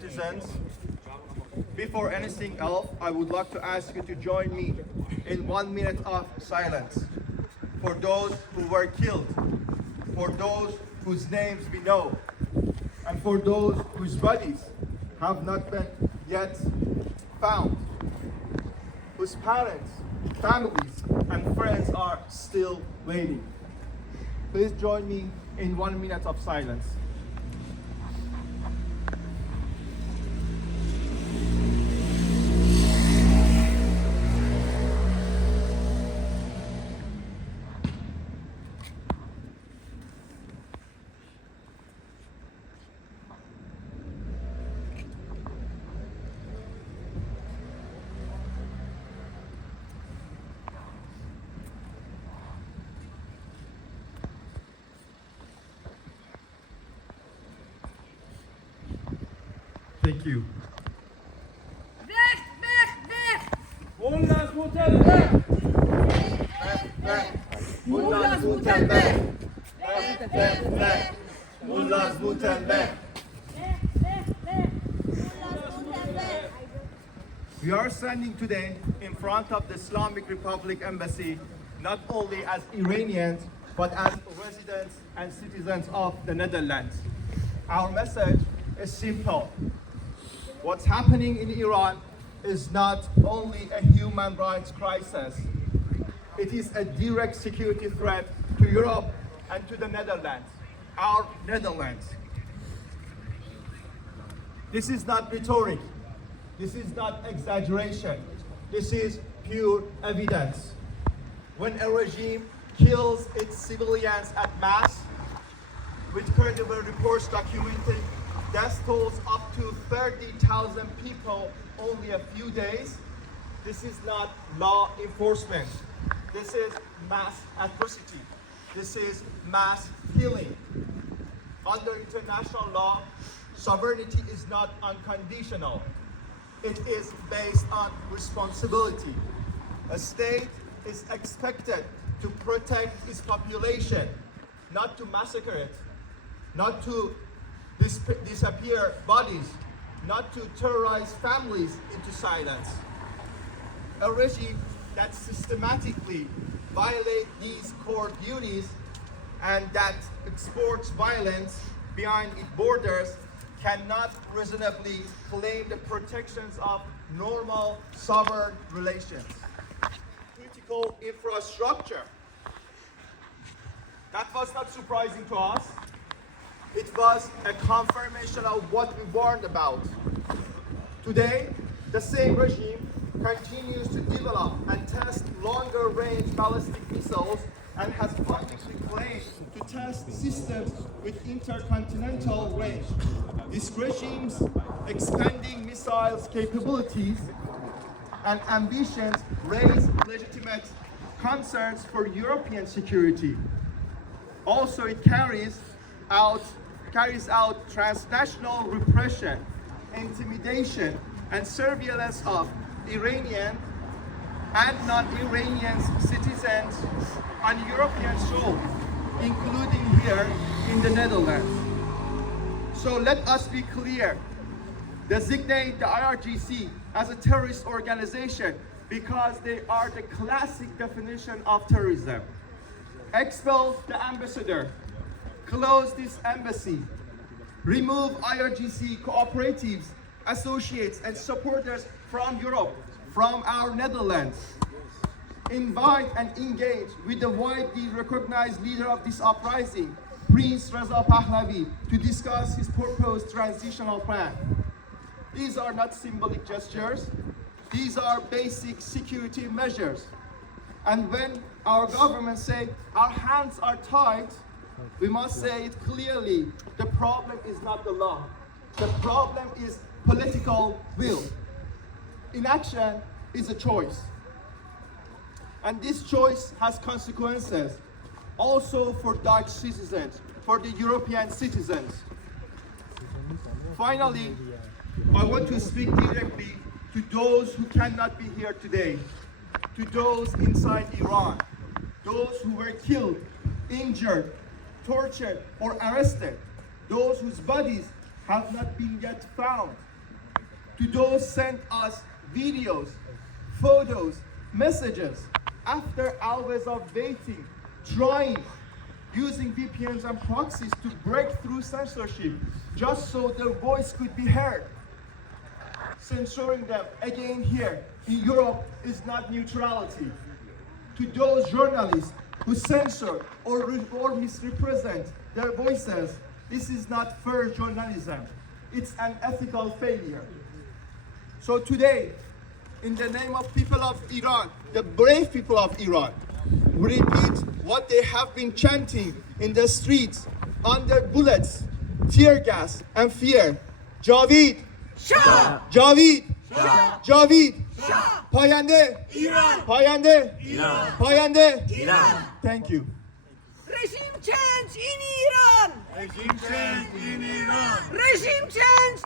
citizens, before anything else, I would like to ask you to join me in 1 minute of silence for those who were killed, for those whose names we know, and for those whose bodies have not been yet found, whose parents, families, and friends are still waiting. Please join me in 1 minute of silence. Thank you. Weg, weg, weg! Mullahs moeten weg! Mullahs moeten weg! Weg, weg, weg! Mullahs moeten weg! We are standing today in front of the Islamic Republic Embassy, not only as Iranians, but as residents and citizens of the Netherlands. Our message is simple. What's happening in Iran is not only a human rights crisis, it is a direct security threat to Europe and to the Netherlands, our Netherlands. This is not rhetoric, this is not exaggeration, this is pure evidence. When a regime kills its civilians at mass, with credible reports documenting death tolls up to 30,000 people only a few days, this is not law enforcement. This is mass atrocity. This is mass killing. Under international law, sovereignty is not unconditional. It is based on responsibility. A state is expected to protect its population, not to massacre it, not to disappear bodies, not to terrorize families into silence. A regime that systematically violates these core duties and that exports violence behind its borders cannot reasonably claim the protections of normal sovereign relations. Critical infrastructure. That was not surprising to us. It was a confirmation of what we warned about. Today, the same regime continues to develop and test longer-range ballistic missiles and has publicly claimed to test systems with intercontinental range. This regime's expanding missiles capabilities and ambitions raise legitimate concerns for European security. Also, it carries out transnational repression, intimidation, and surveillance of Iranian and non-Iranian citizens on European soil, including here in the Netherlands. So let us be clear. Designate the IRGC as a terrorist organization because they are the classic definition of terrorism. Expel the ambassador. Close this embassy. Remove IRGC cooperatives, associates, and supporters from Europe, from our Netherlands. Invite and engage with the widely recognized leader of this uprising, Prince Reza Pahlavi, to discuss his proposed transitional plan. These are not symbolic gestures. These are basic security measures. And when our government say our hands are tied, we must say it clearly. The problem is not the law. The problem is political will. Inaction is a choice. And this choice has consequences also for Dutch citizens, for the European citizens. Finally, I want to speak directly to those who cannot be here today, to those inside Iran, those who were killed, injured, tortured, or arrested, those whose bodies have not been yet found, to those sent us videos, photos, messages, after hours of waiting, trying, using VPNs and proxies to break through censorship, just so their voice could be heard. Censoring them again here in Europe is not neutrality. To those journalists who censor or misrepresent their voices, this is not fair journalism. It's an ethical failure. So today, in the name of people of Iran, the brave people of Iran, we repeat what they have been chanting in the streets under bullets, tear gas, and fear. Javid! Shah! Javid! Shah! Javid! Shah! Payande! Iran! Payande! Iran! Payande! Iran! Thank you. Regime change in Iran! Regime change in Iran. Regime change